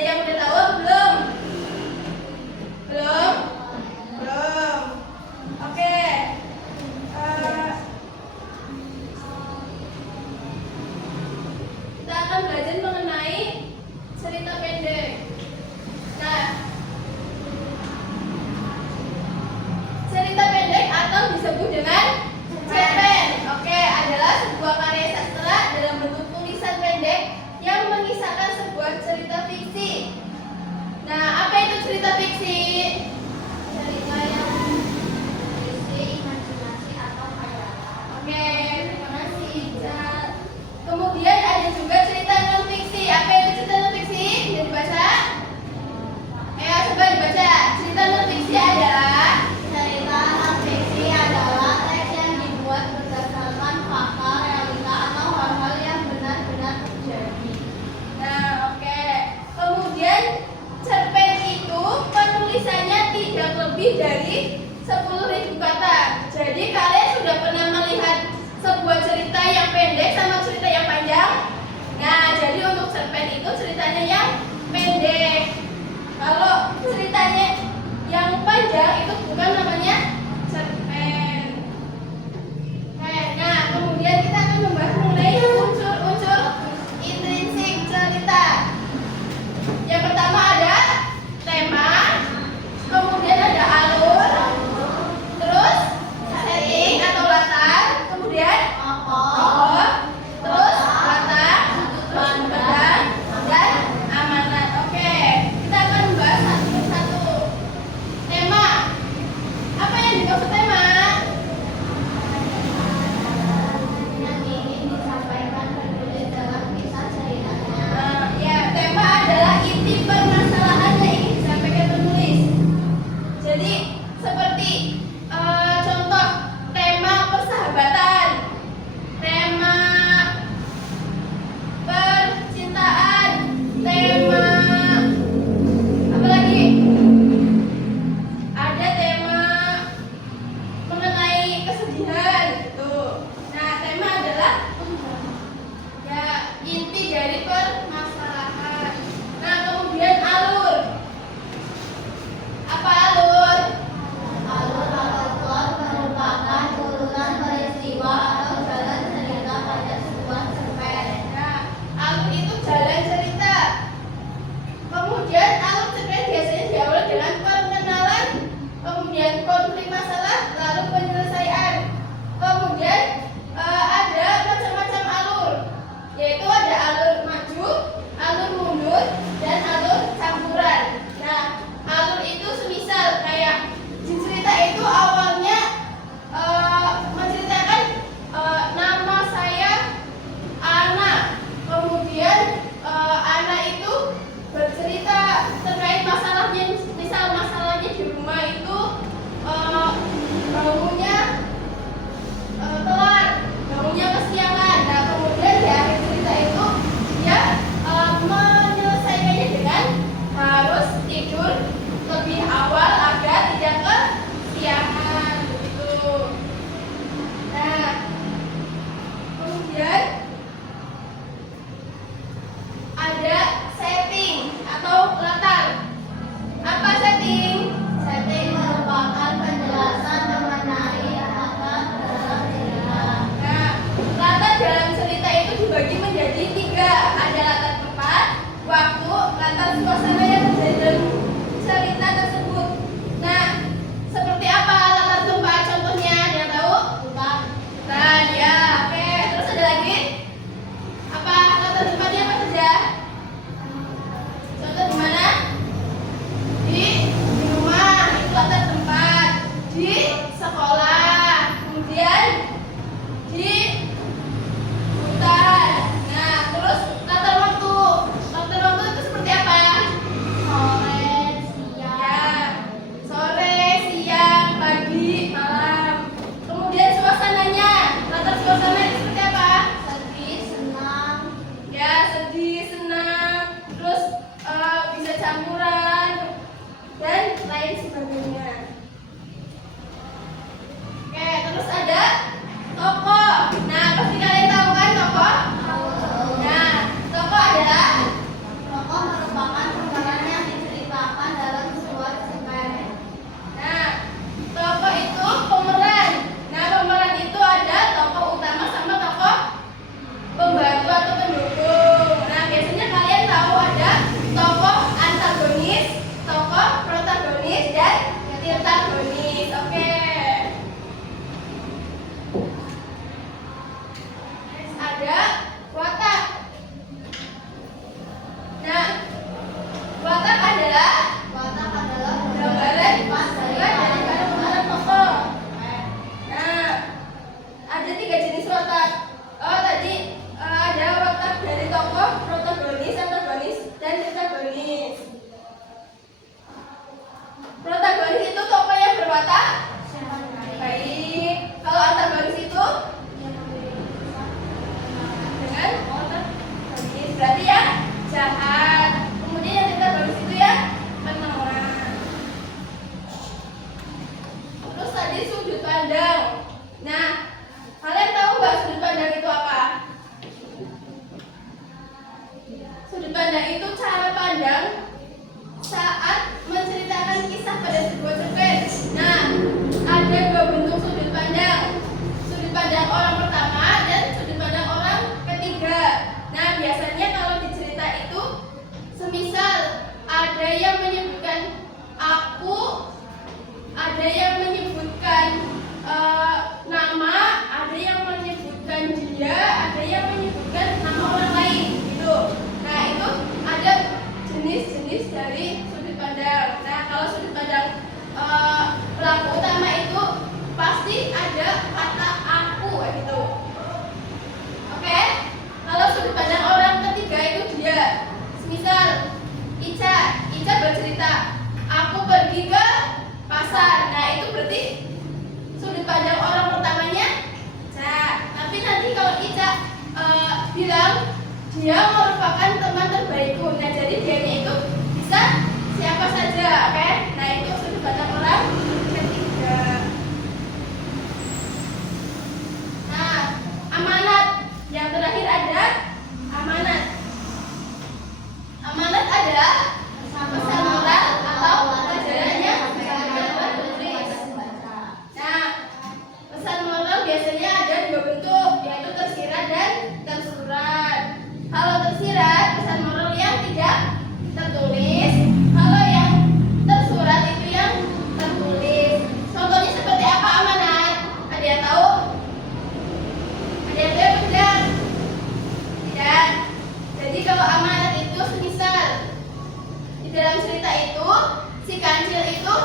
yang udah tahu belum? Belum? Belum. Oke. Kita akan belajar mengenai cerita pendek. Nah, cerita pendek atau disebut dengan cerpen, oke, adalah sebuah karya sastra dalam bentuk tulisan pendek yang mengisahkan sebuah cerita fiksi. Nah, apa itu cerita fiksi? Cerita yang berisi imajinasi atau khayalan. Oke, terima kasih Ica. Kemudian ada juga cerita non fiksi. Apa itu cerita non fiksi? Bisa dibaca? Ayo coba dibaca. Cerita non fiksi adalah Cerita non-fiksi adalah teks yang dibuat berdasarkan fakta, realita, atau hal-hal yang benar-benar terjadi. Nah, oke. Kemudian cerpen itu penulisannya tidak lebih dari 10.000 kata. Jadi kalian sudah pernah melihat sebuah cerita yang pendek sama cerita yang panjang? Nah, jadi untuk cerpen itu ceritanya yang pendek. Kalau ceritanya yang panjang itu bukan namanya cerpen. Nah, kemudian kita akan membahas mengenai unsur-unsur intrinsik cerita. Yang pertama ada tema, kemudian ada alur, terus setting atau latar, kemudian tokoh, terus latar, sudut pandang, dan amanat. Oke, kita akan membahas satu persatu. Tema, apa yang dimaksud tema? Yang ingin disampaikan penulis dalam kisah ceritanya. Ya, tema adalah inti permasalahan yang ingin disampaikan penulis. Jadi, seperti contoh tema persahabatan, tema percintaan, tema apa lagi? Ada tema mengenai kesedihan gitu. Nah, tema adalah ya inti dari permasalahan. Nah, kemudian alur. Apa alur? Alur atau plot merupakan urutan peristiwa atau jalan cerita pada sebuah cerpen. Nah, alur itu jalan cerita. Kemudian alur cerpen biasanya diawali dengan pengenalan, kemudian konflik masalah, lalu penyelesaian. Kemudian ada macam-macam alur, yaitu ada alur maju, alur mundur, dan alur campuran. Nah, alur itu semisal kayak di cerita itu awalnya menceritakan nama saya Ana, kemudian Ana itu bercerita terkait masalahnya, misal masalahnya di rumah itu bangunnya telat, bangunnya kesiangan. Nah, kemudian di akhir cerita itu dia menyelesaikannya dengan harus tidur lebih awal agar tidak kesiangan begitu. Nah, kemudian ada setting atau latar. Apa setting? Setting merupakan penjelasan mengenai latar dalam cerita. Nah, latar dalam cerita itu dibagi menjadi 3. Ada latar tempat, waktu, latar suasana yang terjadi dalam cerita tersebut. Nah, seperti apa latar tempat? Contohnya, ada yang tahu? Bukan. Nah, ya, oke. Terus ada lagi? Apa latar tempatnya apa saja? Contoh di mana? Di rumah, itu latar tempat. Di sekolah, kemudian di hutan. Nah, terus latar waktu. Latar waktu itu seperti apa? Sore, siang. Ya, sore, siang, pagi, malam. Kemudian suasananya, latar suasana itu seperti apa? Sedih, senang. Ya, sedih, senang, terus bisa campuran dan lain sebagainya. Oke, terus ada tokoh. Nah, pasti kalian tahu kan tokoh? Nah, tokoh adalah Tokoh merupakan ada yang menyebutkan aku, ada yang menyebutkan nama, ada yang menyebutkan dia, ada yang menyebutkan nama orang lain gitu. Nah, itu ada jenis-jenis dari sudut pandang. Nah, kalau sudut pandang pelaku utama itu pasti ada kata aku gitu. Oke? Kalau sudut pandang orang ketiga itu dia. Misal Ica bercerita, aku pergi ke pasar. Nah, itu berarti sudut pandang orang pertamanya tapi nanti kalau Ica bilang dia merupakan teman terbaikku, nah jadi dianya itu bisa siapa saja, oke? Nah, itu sudut pandang orang ketiga. Nah, amanat yang terakhir ada amanat. Amanat adalah pesan moral atau pelajaran yang tertulis. Nah, pesan moral biasanya ada dua bentuk, yaitu tersirat dan tersurat. Kalau tersirat, pesan moral yang tidak tertulis. Kalau yang tersurat itu yang tertulis. Contohnya seperti apa amanat? Ada yang tahu? Ada yang tahu apa tidak? Tidak. Jadi kalau amanat itu semisal di dalam cerita itu si kancil itu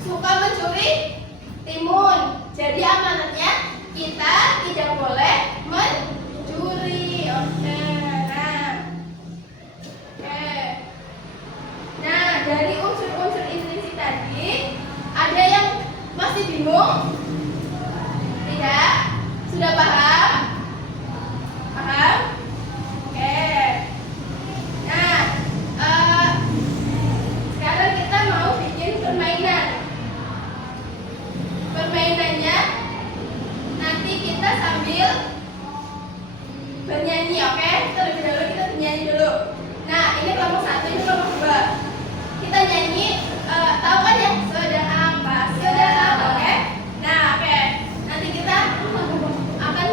suka mencuri timun. Jadi amanatnya kita tidak boleh mencuri. Oke. Nah, dari unsur-unsur intrinsik tadi ada yang masih bingung? Tidak? Sudah paham? Paham? Oke. Nah, sekarang kita mau bikin permainan. Permainannya nanti kita sambil bernyanyi, oke? Terlebih dahulu kita bernyanyi dulu. Nah, ini kelompok 1, ini kelompok 2. Kita nyanyi, tahu kan ya? Sedang apa? Sedang apa, oke? Nah, oke. Nanti kita akan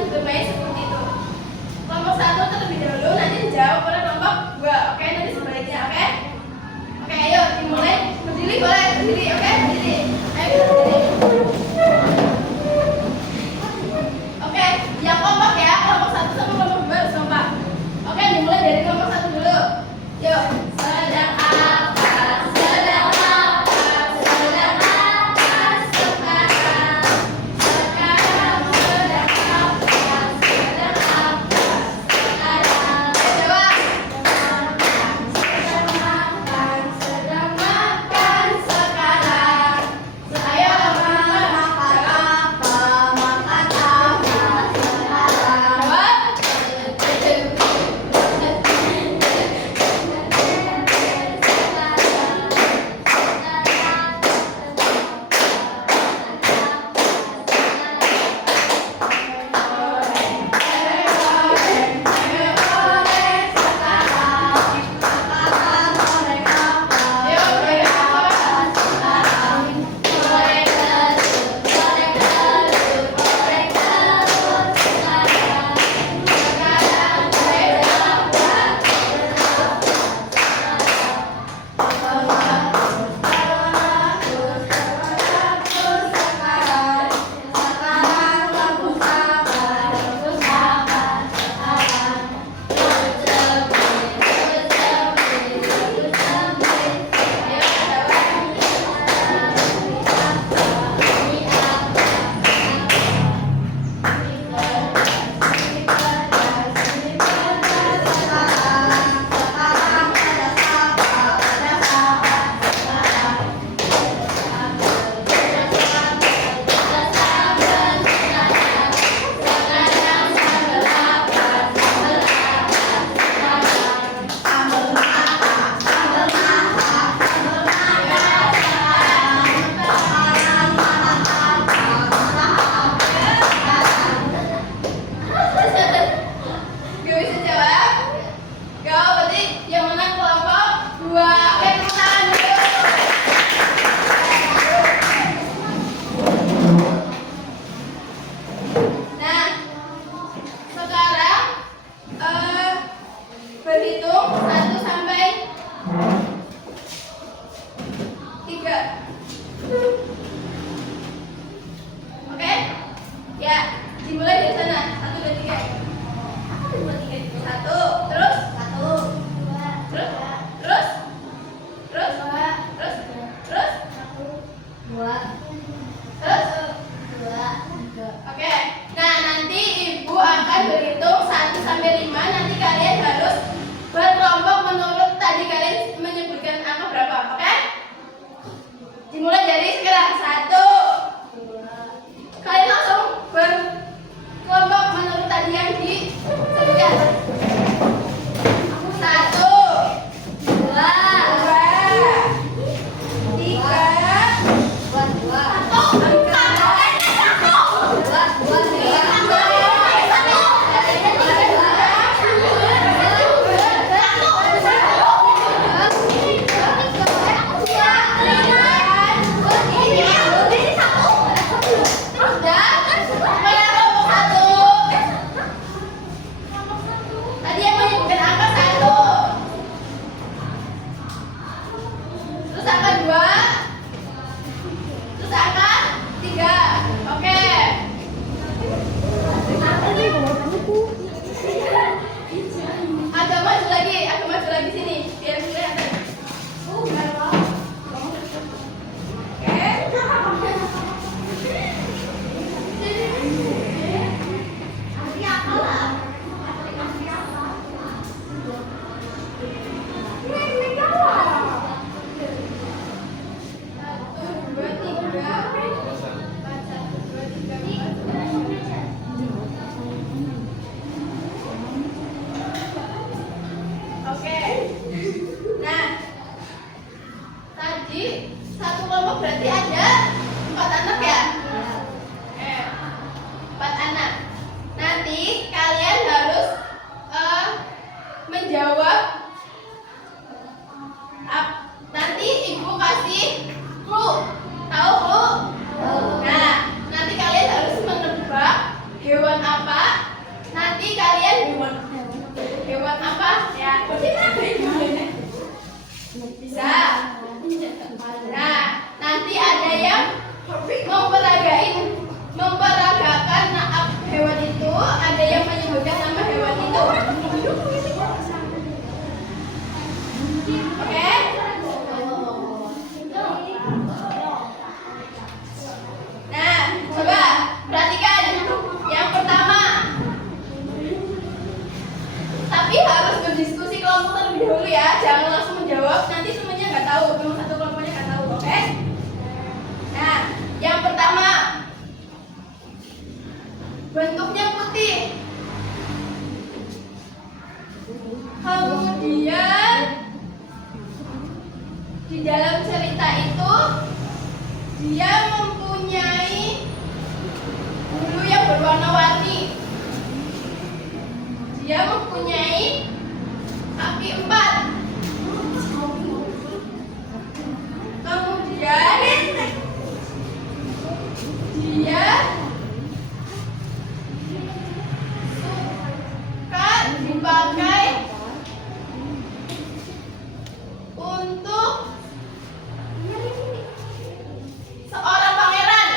Dua. Terus? Dua. Tiga. Oke. Nah, nanti ibu akan berhitung 1 sampai 5. Nanti kalian harus berkelompok menurut tadi kalian menyebutkan angka berapa. Oke? Dimulai dari sekarang. 1. Kalian langsung berkelompok menurut tadi yang disebutkan. 1, 2, 3, berarti ada 4 anak ya? Oke, 4 anak. Nanti kalian harus menjawab. Nanti ibu kasih clue. Tahu clue? Nah, nanti kalian harus menebak hewan apa. Nanti kalian hewan apa ya? Bisa. Nah, nanti ada yang memperagakan hewan itu, ada yang menyebutkan nama hewan itu. Oke? Nah, coba perhatikan yang pertama. Tapi harus berdiskusi kelompok terlebih dahulu ya, jangan langsung menjawab. Nanti semuanya nggak tahu, cuma satu kelompoknya nggak tahu, oke? Nah, yang pertama, bentuknya putih. Kemudian di dalam cerita itu dia mempunyai bulu yang berwarna-warni. Dia mempunyai kaki 4. Kemudian dia suka dipakai untuk seorang pangeran.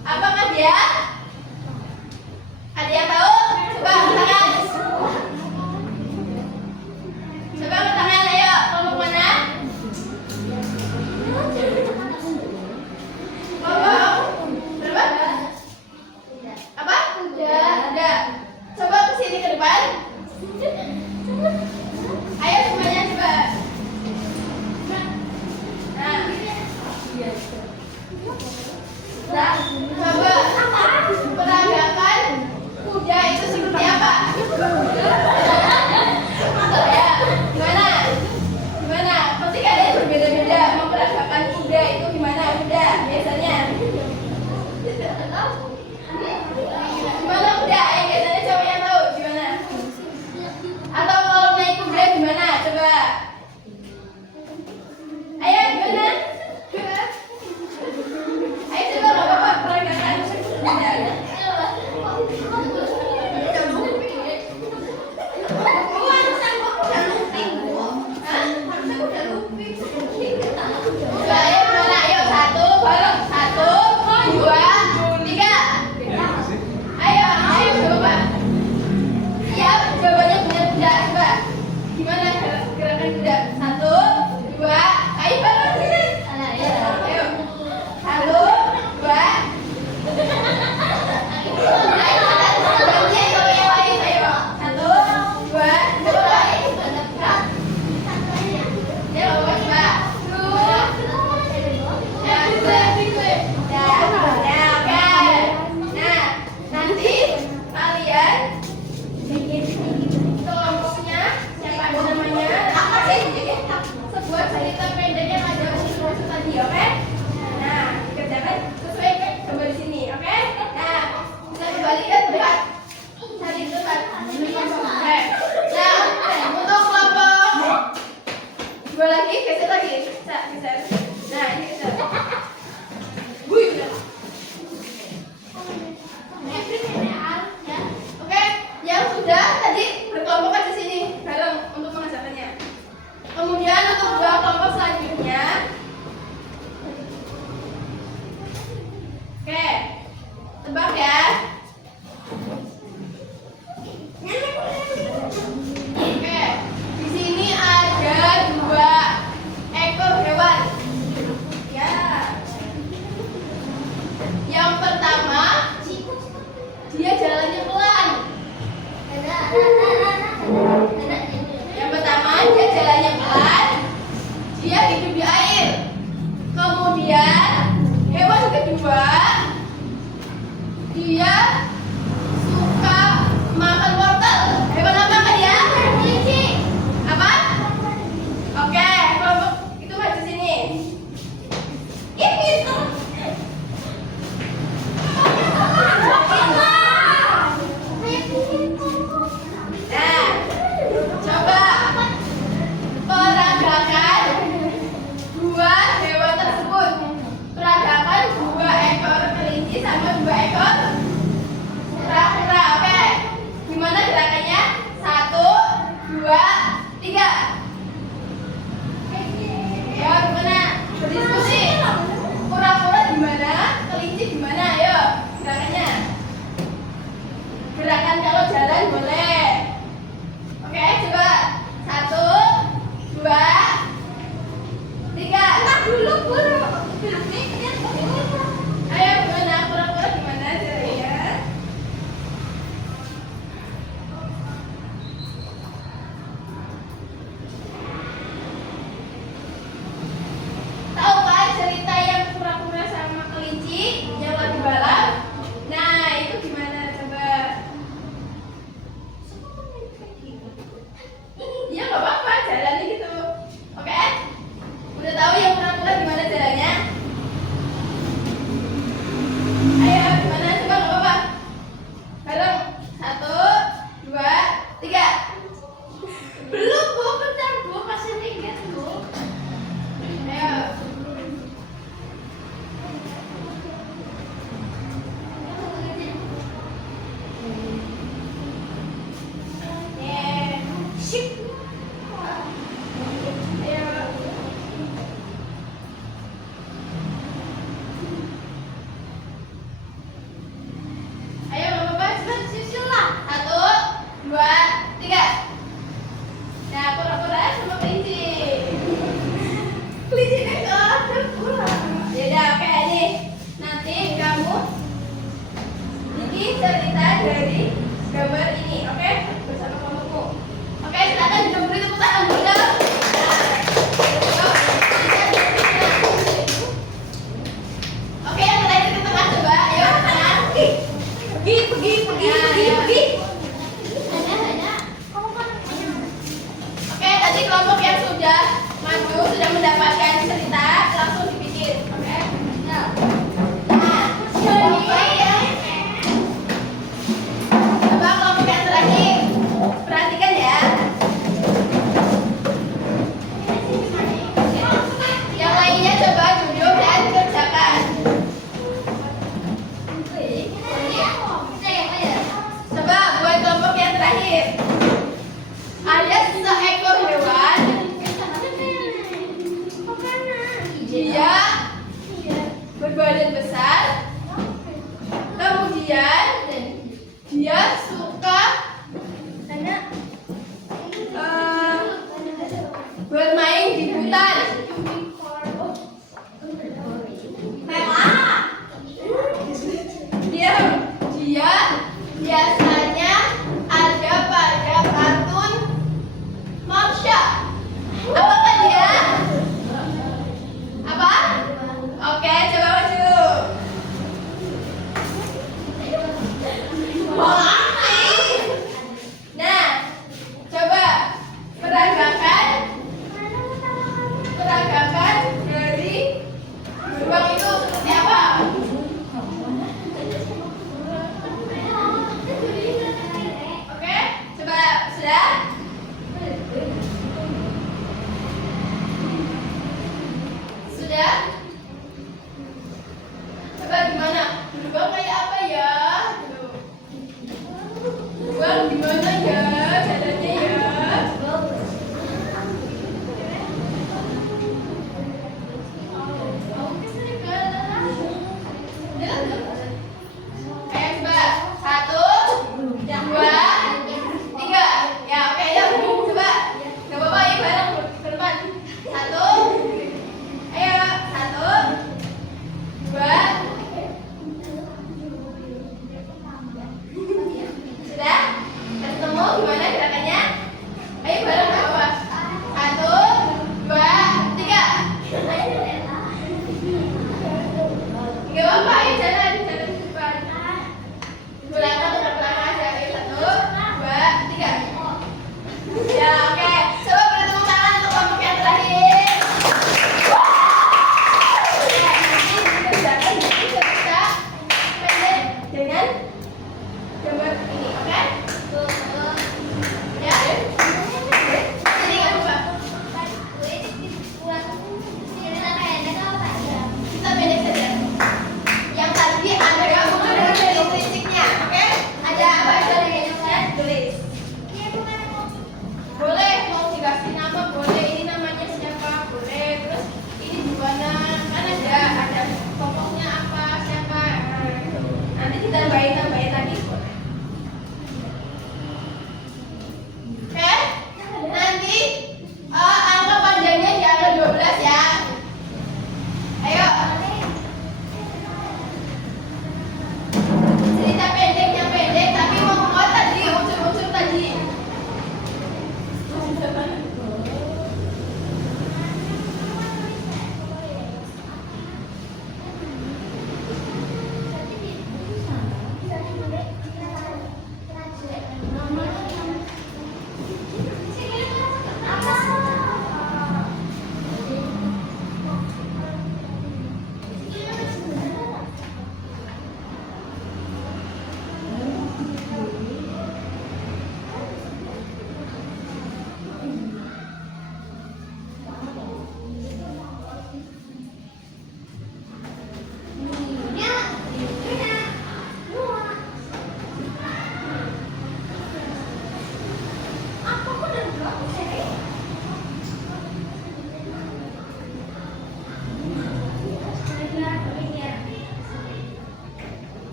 Apakah dia? Ada yang tahu? Coba angkat tangan. Coba angkat tangan, ayo. Kelompok mana? Kelompok berapa? Apa? Kuda. Coba ke sini ke depan. Ayo semuanya coba. Nah, coba peragakan kuda itu seperti apa? Ya, gimana? Gimana? Pasti kalian berbeda-beda memperagakan kuda itu gimana? Kuda biasanya. Gimana kuda? Yang biasanya coba yang tahu gimana? Atau kalau naik kuda gimana? Coba. Ayo gimana? Ayo coba nggak apa-apa peragakan kuda. Gimana gerakan kuda? 1, lagi. Bisa. Nah, ini bisa. Wih, udah. Oke, yang sudah tadi berkelompok di sini bareng untuk mengerjakannya. Kemudian untuk dua kelompok selanjutnya. Oke, tebak ya. Oke, di sini ada dua ekor hewan. Ya. Yang pertama, dia jalannya pelan. Yang pertama, dia jalannya pelan. Dia hidup di air. Kemudian, hewan kedua, dia suka makan wortel. Hewan apa kan ya? Kelinci. Apa? Oke, kelompok itu maju sini. Ini tuh. Nah, coba peragakan dua hewan tersebut. Peragakan dua ekor kelinci sama dua ekor kura-kura. Oke, gimana gerakannya? 1, 2, 3. Ya, gimana? Berdiskusi. Kura-kura gimana? Kelinci gimana? Ayo, gerakannya. Gerakan kalau jalan boleh. Oke, coba 1, 2, 3. Dulu guru. Ayo, gimana? Kura-kura gimana caranya? Tahu kan cerita yang kura-kura sama kelinci yang lagi balap? Nah, itu gimana coba? Iya, nggak apa-apa, jalannya gitu. Oke? Udah tahu yang kura-kura gimana jalannya? Ayo, gimana? Coba, nggak apa-apa. Bareng. 1, 2, 3. Belum, Bu. Bentar, Bu. Kasih tiket, Bu. Ayo. Sip. Ayo. Ayo, nggak apa-apa. Cepat, susul lah. 1, 2, 3. Nah, kura-kura sama kelinci. Kelinci ada pulang. Ya udah, oke nih. Nanti kamu bikin cerita dari gambar ini, oke? Bersama kelompokmu. Oke, silakan juga beri tepuk tangan juga. Oke, yang terakhir ke tengah coba. Ayo, ke tengah. Pergi. Oke, tadi kelompok yang sudah maju sudah mendapatkan cerita langsung dibikin, oke? Nah, kelompok yang coba kelompok yang terakhir perhatikan ya. Yang lainnya coba duduk dan kerjakan. Coba buat kelompok yang terakhir. Ada seekor hewan. Dia berbadan besar. Kemudian dia suka bermain di hutan. Dia biasanya ada pada kartun Marsha. Apakah dia? Apa? Oke, coba maju. Nah, coba peragakan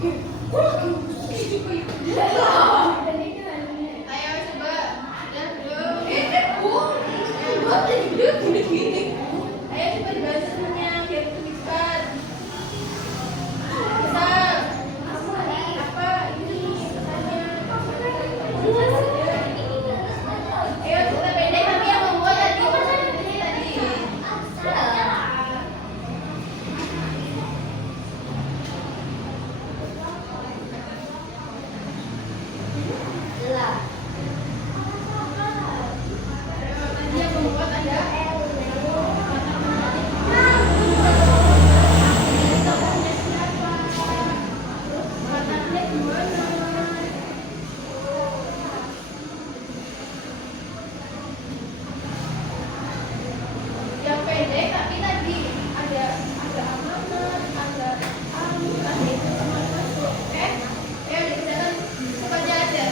Ayo coba. Sudah belum? Ayo coba dibaca semuanya biar lebih cepat. Misal, apa ini pesannya? Ayo cerita pendek tapi yang membuat tadi tadi. Tadi yang membuat ada matanya gimana? Yang pendek tapi tadi ada amanat, ada ada itu semua masuk. Ayo dikerjakan semuanya aja.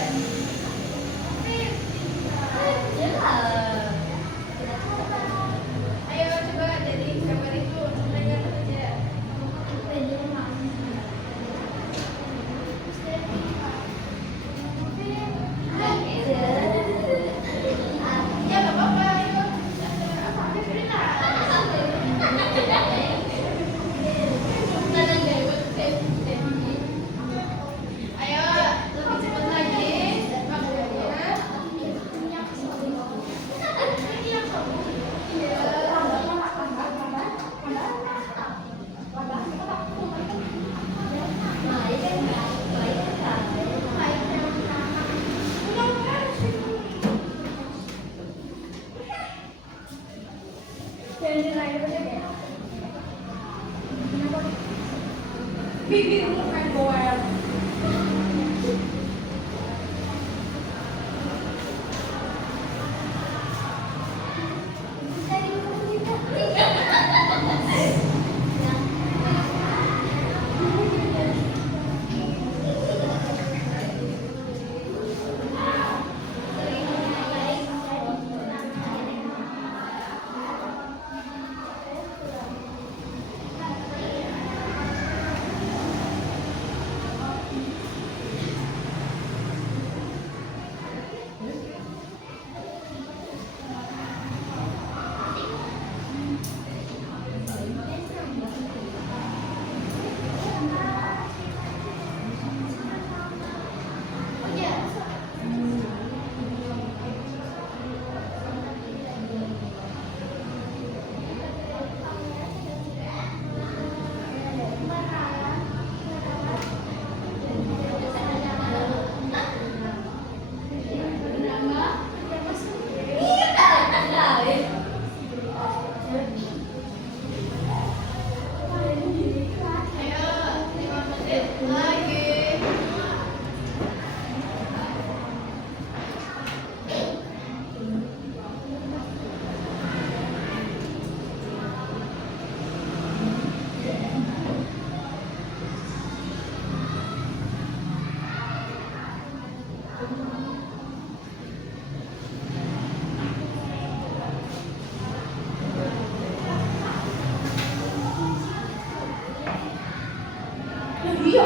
Ayo coba jadi gambar itu semuanya saja. Ya nggak apa-apa, ayo. Apa ayo lebih cepat lagi waktunya. Bibir bukan goel. Ayo 5 menit lagi. Iya.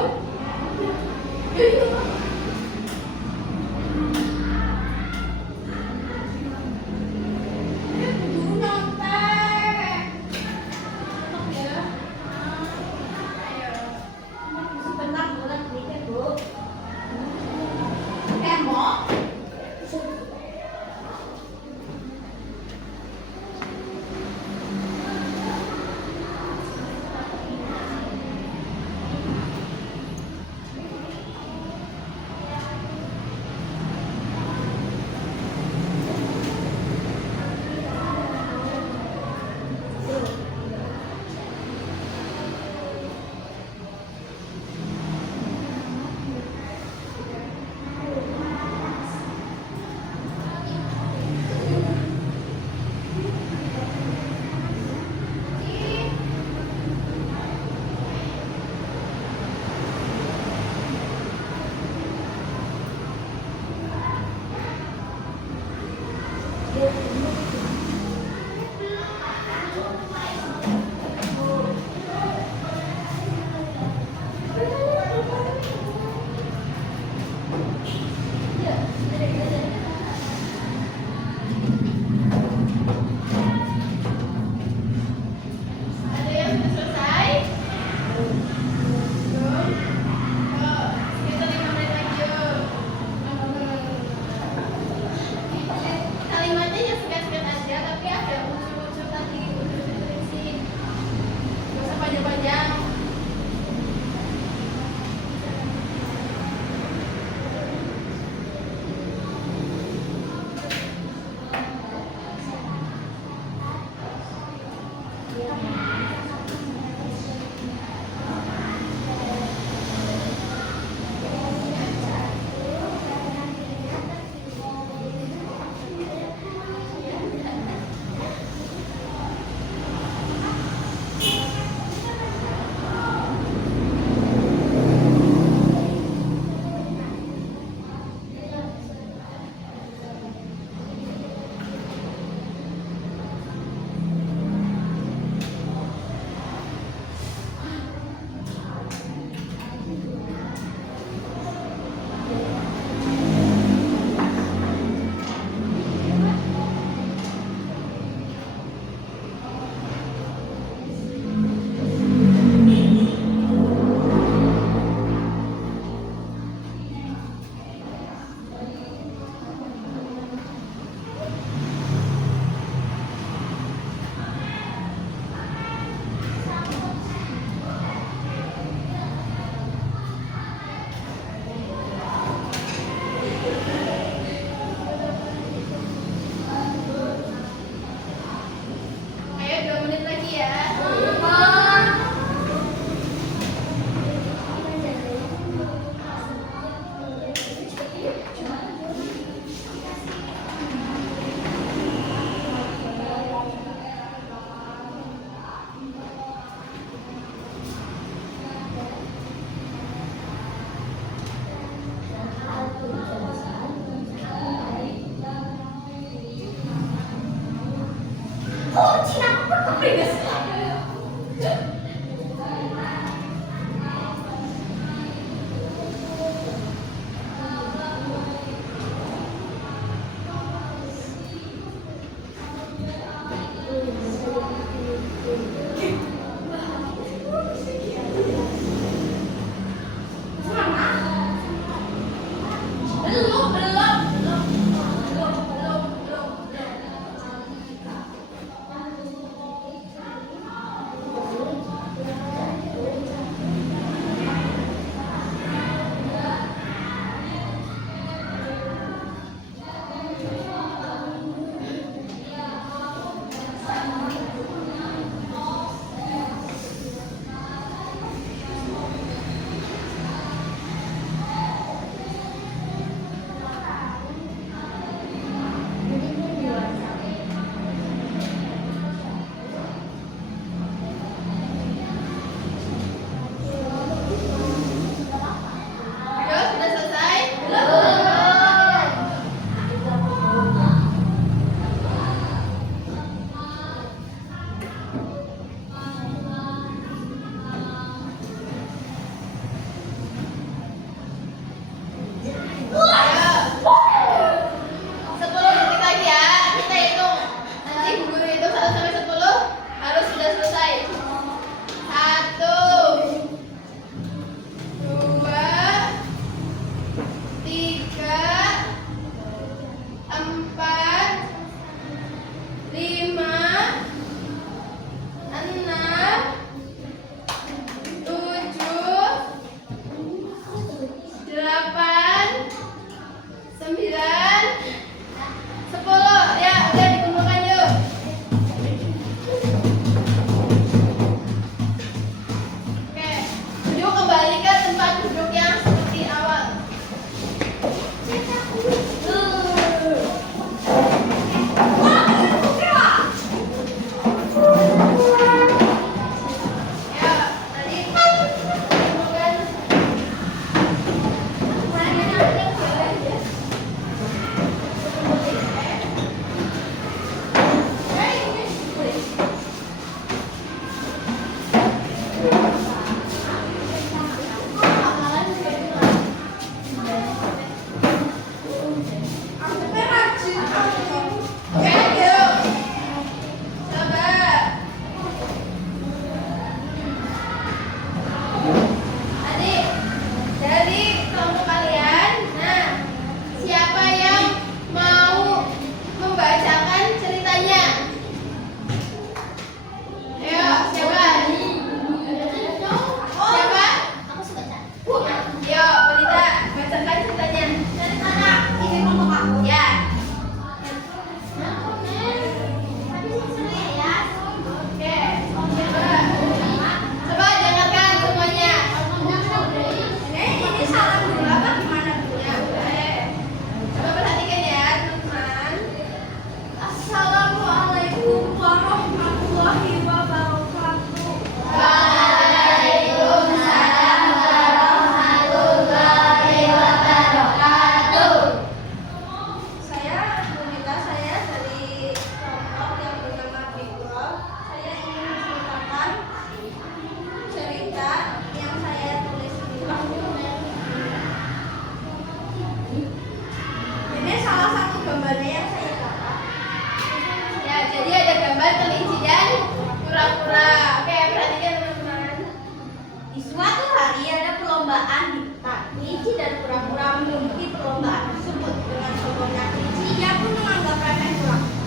perlombaan diktat. Kelinci dan kura-kura mengikuti perlombaan tersebut dengan sombongnya kelinci. Ia pun menganggap remeh kura-kura.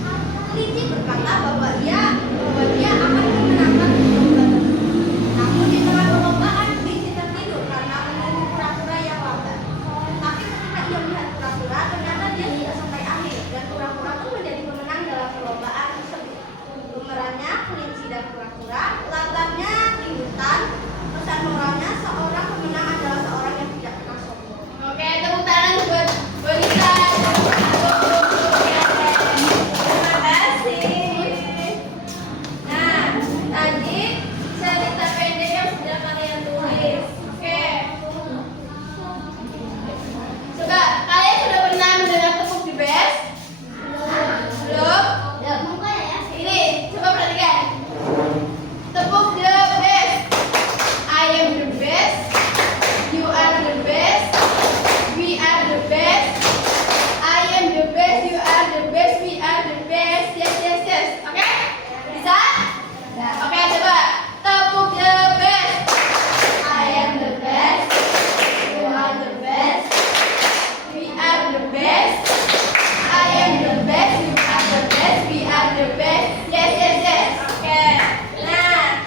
Kelinci berkata bahwa dia akan memenangkan lomba tersebut. Namun di tengah perlombaan kelinci tertidur karena menunggu kura-kura yang lambat. Tapi ketika ia melihat kura-kura, ternyata dia tidak sampai akhir dan kura-kura pun menjadi pemenang dalam perlombaan tersebut. Pemerannya kelinci dan kura-kura, latarnya di hutan. Pesan moralnya, seorang pemenang adalah seorang yang tidak pernah sombong. Oke, tepuk tangan buat Bonita. Terima kasih. Nah, tadi cerita pendek yang sudah kalian tulis. Oke. Coba kalian sudah pernah mendengar tepuk the best? Belum? Ini, coba perhatikan. Tepuk the best. I am the best. You are the best. We are the best. I am the best. You are the best. We are the best. Yes, yes, yes. Oke? Bisa? Oke, coba. Tepuk the best. I am the best. You are the best. We are the best. I am the best. You are the best. We are the best. Yes, yes, yes. Oke. Nah,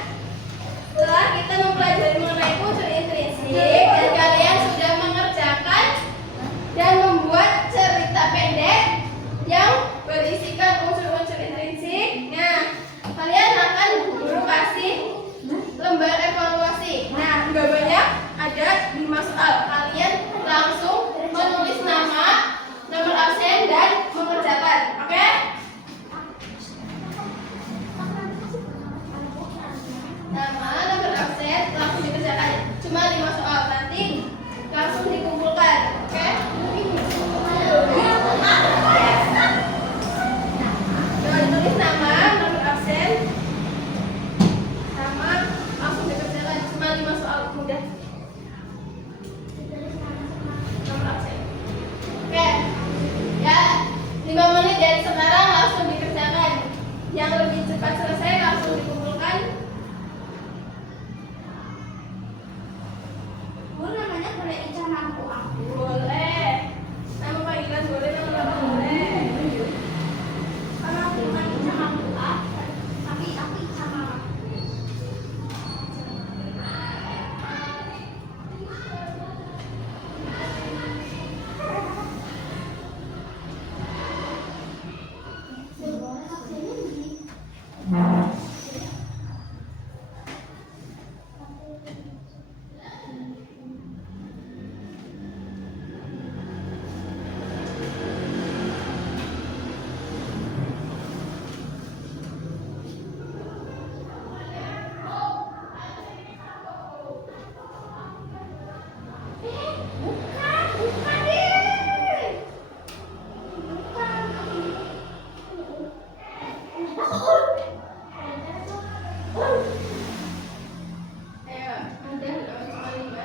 setelah kita mempelajari mengenai unsur intrinsik dan kalian sudah mengerjakan dan membuat cerita pendek yang berisikan unsur-unsur intrinsik. Nah, kalian akan guru kasih lembar evaluasi. Nah, nggak banyak, ada 5 soal. Kalian langsung menulis nama, nomor absen dan mengerjakan. Oke? Nama, nomor absen langsung dikerjakan. Cuma 5 soal, nanti langsung dikumpulkan. Oke? Coba ditulis nama, nomor absen, sama langsung dikerjakan. Cuma 5 soal, mudah. Nomor absen. Oke? Ya, 5 menit dari sekarang langsung dikerjakan. Yang lebih cepat selesai langsung dikumpulkan. Guru namanya boleh Ica Mampu aku. Boleh. Nama panggilan boleh, nama nama boleh. Kalau aku bukan Ica Mampu aku, tapi aku Ica Mampu. Ayo, ada cuma 5.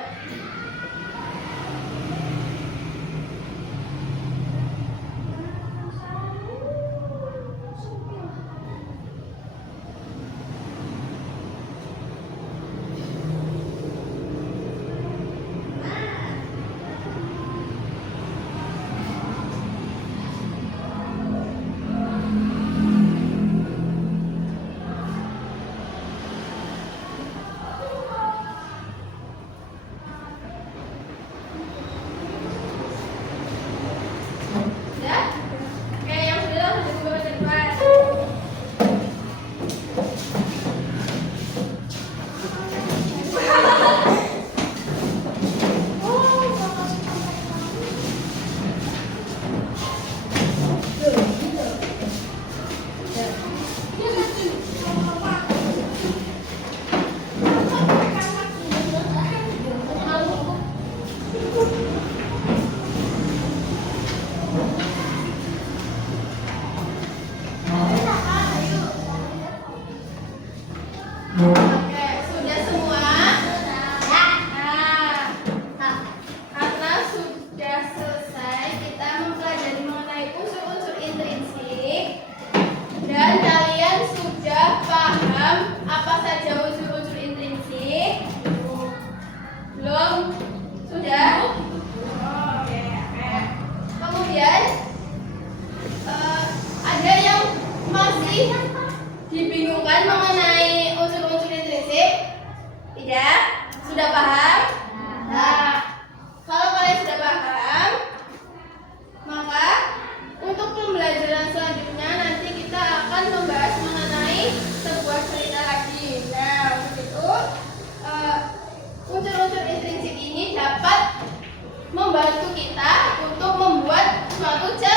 Ya? Oke, yang sudah langsung dibawa ke depan. Oke, sudah semua? Nah, karena sudah selesai kita mempelajari mengenai unsur-unsur intrinsik dan kalian sudah paham apa saja unsur-unsur intrinsik? Belum? Sudah? Oke. Kemudian ada yang masih dibingungkan mengenai unsur-unsur intrinsik? Tidak? Sudah paham? Nah, kalau kalian sudah paham, maka untuk pembelajaran selanjutnya nanti kita akan membahas mengenai sebuah cerita lagi. Nah, untuk itu unsur-unsur intrinsik ini dapat membantu kita untuk membuat suatu cerita.